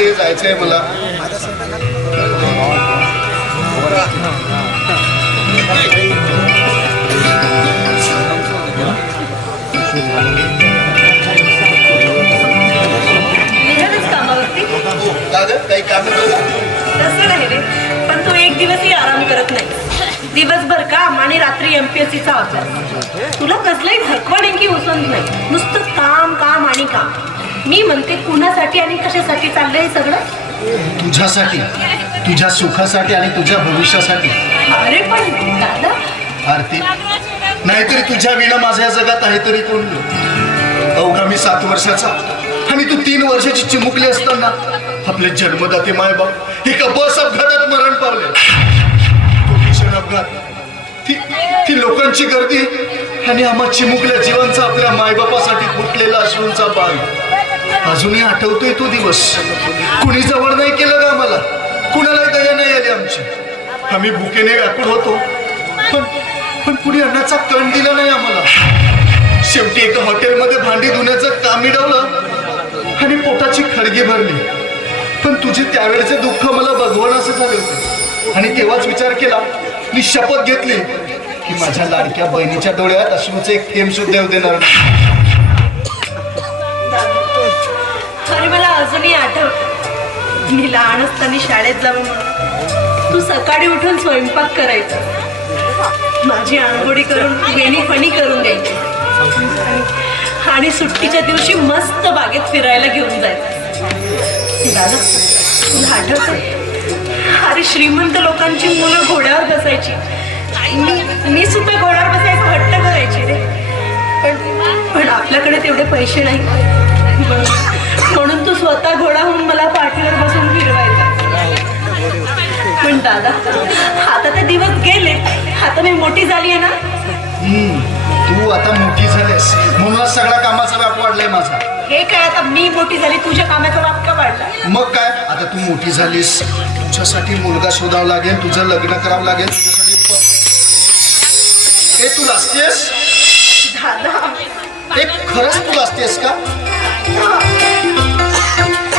रे, जायचंय मला. काही काम तसं नाही रे, पण तू एक दिवसही आराम करत नाही. दिवसभर काम आणि रात्री MPSCचा अभ्यास. तुला कसलंही थकवाडेंकी उसंत नाही, नुसतं काम काम आणि काम. मी म्हणते कुणासाठी आणि कशासाठी चाललंय हे सगळं? तुझ्यासाठी, तुझ्या सुखासाठी आणि तुझ्या भविष्यासाठी. अरे पण दादा. आरती, नाहीतरी तुझ्या विना माझ्या जगात आहे तरी कोण? अवघा मी 7 वर्षाचा आणि तू 3 वर्षाची चिमुकली असताना आपले जन्मदाते मायबाप एका बस अपघातात मरण पावले. तो भीषण अपघात, ती लोकांची गर्दी आणि आम्हा चिमुकल्या जीवांचा आपल्या मायबापासाठी फुटलेला अश्रूंचा बाण अजूनही आठवतोय तो दिवस. कुणी जवळ नाही केलं का आम्हाला, कुणालाही दया नाही आली आमची. आम्ही भुकेने व्याकुळ होतो, पण कुणी अन्नाचा कण दिला नाही आम्हाला. शेवटी एका हॉटेलमध्ये भांडी धुण्याचं काम मिळवलं आणि पोटाची खळगी भरली. पण तुझे त्यावेळेचे दुःख मला भगवान असं झाले होते आणि तेव्हाच विचार केला, मी शपथ घेतली की माझ्या लाडक्या बहिणीच्या डोळ्यात अश्रूचे एक थेंब सुद्धा येऊ देणार नाही. अरे मला अजूनही आठवत, मी लहान असताना शाळेत जावं म्हणून तू सकाळी उठून स्वयंपाक करायचा, माझी आंघोळी करून वेणी फणी करून द्यायची आणि सुट्टीच्या दिवशी मस्त बागेत फिरायला घेऊन जायचं. दादा तुला आठवतं? अरे श्रीमंत लोकांची मुलं घोड्यावर बसायची, मी सुद्धा घोड्यावर बसायचं हट्ट करायची रे. पण आपल्याकडे तेवढे पैसे नाही, म्हणून तू स्वतः घोडाहून मला पाठीवर बसून फिरवायचा. पण दादा आता ते दिवस गेले, आता मी मोठी झाली आहे ना. तू आता मोठी झालीस म्हणूनच सगळ्या कामाचा व्याप वाढलाय माझा. हे काय आता मी मोठी झाली, तुझ्या कामाचा व्याप का वाढला? मग काय, आता तू मोठी झालीस, तुझ्यासाठी मुलगा शोधावा लागेल, तुझं लग्न करावं लागेल, तुझ्यासाठी हे तू लाजतेस दादा. एक खरंच तू लाजतेस का?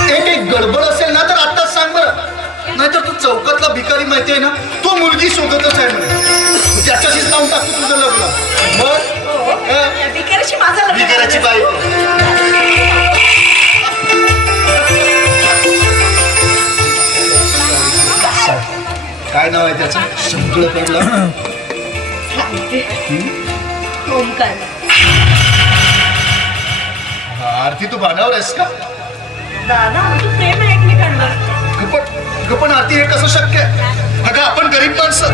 एक गडबड असेल ना तर आत्ताच सांग बरं, नाहीतर तू चौकातला भिकारी माहिती आहे ना, तो मुलगी शोधतच आहे म्हणे, त्याच्याशीच लावून टाकतो तुझं लग्न. भिकारीची माझा लग्न. भिकाराची बाई. काय नाव आहे त्याचं? सगळं कळलं. ओमकार. आरती तू भागावर आहेस का? दादा आमचं प्रेम आहे एकमेकांवर. पण आरती हे कसं शक्य आहे? अगं आपण गरीब माणसं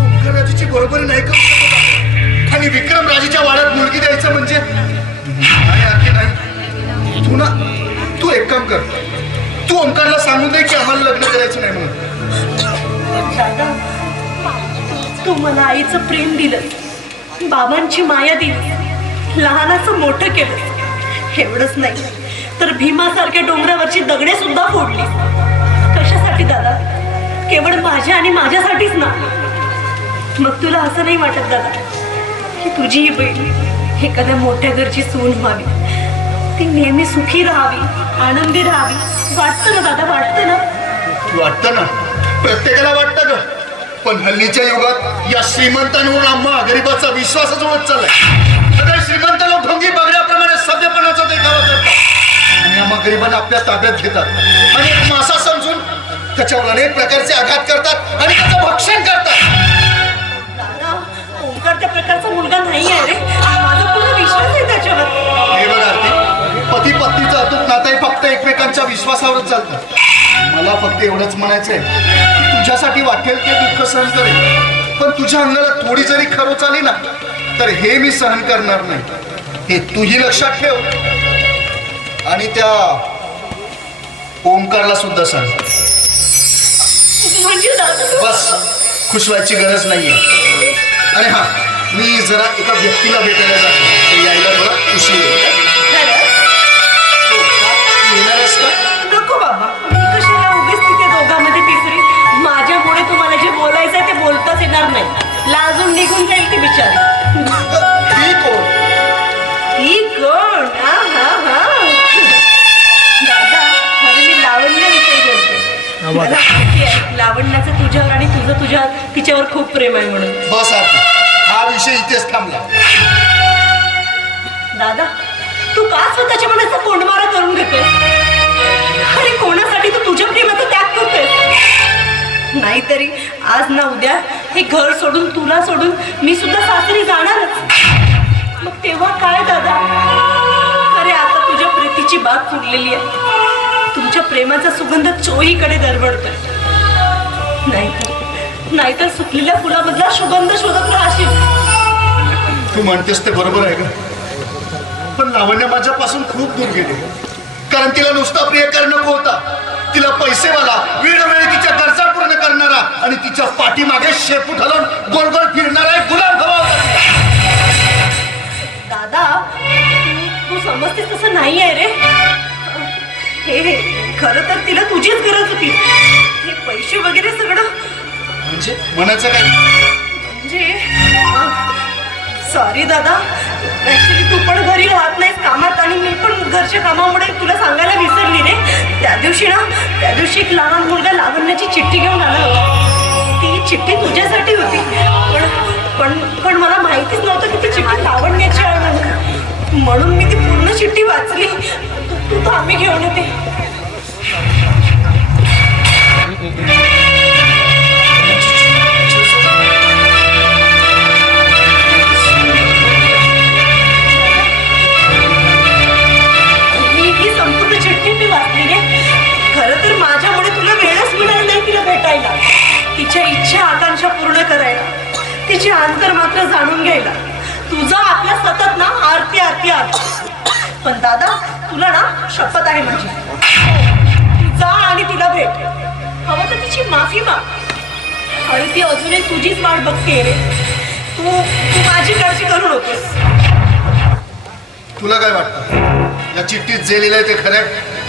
ओंकारराजीची बरोबरी नाही करू शकत आणि विक्रमराजीच्या वाड्यात मुलगी द्यायचं म्हणजे नाही आरती नाही. तू एक काम कर, तू ओंकारला सांगून दे की आम्हाला लग्न करायचं नाही म्हणून. दादा तू मला आईचं प्रेम दिलं, बाबांची माया दिली, लहानाचं मोठं केलं. एवढंच नाही तर भीमासारख्या डोंगरावरची दगडे सुद्धा फोडली. कशासाठी दादा? केवळ माझ्या आणि माझ्यासाठीच ना. मग तुला असं नाही वाटत दादा की तुझी ही बहीण एखाद्या मोठ्या घरची सून व्हावी, ती नेहमी सुखी राहावी, आनंदी राहावी? वाटतं ना दादा, वाटतं ना? वाटतं ना, प्रत्येकाला वाटतं ग. पण हल्लीच्या युगात या श्रीमंतांवर आम्हा गरीबाचा विश्वासच उडत चाललाय. श्रीमंत लोक ढोंगी बगड्याप्रमाणे सभ्यपणाचा देखावा करतात आणि आम्हा गरिबांना आपल्या ताब्यात घेतात आणि एक मासा समजून त्याच्यावर अनेक प्रकारचे आघात करतात आणि त्याचं भक्षण करतात. दादा ओंकार त्या प्रकारचा मुलगा नाही आहे रे, माझा पूर्ण विश्वास आहे त्याच्यावर. हे बघ आरती, पती पत्नीचं अतूट नातं फक्त एकमेकांच्या विश्वासावरच चालतं. मला फक्त एवढंच म्हणायचंय की तुझ्यासाठी वाटेल ते दुःख सहन करेल, पण तुझ्या अंगाला थोडी जरी खरोच आली ना तर हे मी सहन करणार नाही, हे तूही लक्षात ठेव. आणि त्या ओंकारला सुद्धा सांग. म्हणजे बस, खुश व्हायची गरज नाहीये. आणि हा, मी जरा एका व्यक्तीला भेटायला जातो, ते यायला थोडा उशीर येईल. येणारच का? नको बाबा, मी कशाला उभीच तिथे दोघांमध्ये तिसरी. माझ्यामुळे तुम्हाला जे बोलायचंय ते बोलताच येणार नाही, लाजून निघून जाईल ती बिचारी. ती कोण? ती कोण? हा हा हा दादा, अरे मी लावणी मला माहिती आहे लावण्याचं तुझ्यावर आणि तुझं तिच्यावर खूप प्रेम आहे म्हणून. बस आरती, हा विषय इथेच थांबला. दादा, तू का स्वतःच्या मनाचा कोंडमारा करून घेतोय? अरे कोणासाठी तू तुझ्या प्रेमाचा त्याग करतोय? नाहीतरी आज ना उद्या हे घर सोडून तुला सोडून मी सुद्धा सासरी जाणारच. मग तेव्हा काय दादा? अरे आता तुझ्या प्रीतीची बाग फुटलेली आहे. तुमच्या प्रेमाचा सुगंध चोहीकडे दरवळतोय. नाहीतर सुकलेल्या फुलामधला सुगंध शोधत राहशील. तू म्हणतेस ते बरोबर आहे का? पण लावण्य माझ्यापासून खूप दूर गेली. कारण तिला नुसता प्रियकर नको होता, तिला पैसेवाला, वेळोवेळी तिच्या गरजा पूर्ण करणारा आणि तिच्या पाठीमागे शेपूट हलवून गोल गोल फिरणारा एक गुलाम हवा होता. दादा, तू समजतेस तसं नाही आहे रे. हे खरं तर तिला तुझीच गरज होती. हे पैसे वगैरे सगळं म्हणजे म्हणायचं काय? म्हणजे सॉरी दादा, ऍक्च्युली तू पण घरी राहत नाहीस कामात आणि मी पण घरच्या कामामुळे तुला सांगायला विसरली रे. त्या दिवशी एक लहान मुलगा लावण्याची चिठ्ठी घेऊन आला होता. ती चिठ्ठी तुझ्यासाठी होती. पण मला माहितीच नव्हतं की ती चिठ्ठी लावण्याची आहे म्हणून मी ती पूर्ण चिठ्ठी वाचली. तू आम्ही घेऊन येते. ही संपूर्ण चिठ्ठी मी वाचली रे. खरं तर माझ्यामुळे तुला वेळच मिळाला नाही तिला भेटायला, तिच्या इच्छा आकांक्षा पूर्ण करायला, तिचे अंतर मात्र जाणून घ्यायला. तुझा आपला सतत ना आरती आरती आरती. पण दादा, तुला ना शपथ आहे माझी, तू जा आणि तिला भेट. हवं तर तिची माफी माग. आणि ती अजूनही तुझीच वाट बघते रे. तू माझी काळजी करू नकोस. तुला काय वाटतं या चिठ्ठीत जे लिहिलंय ते खरं आहे?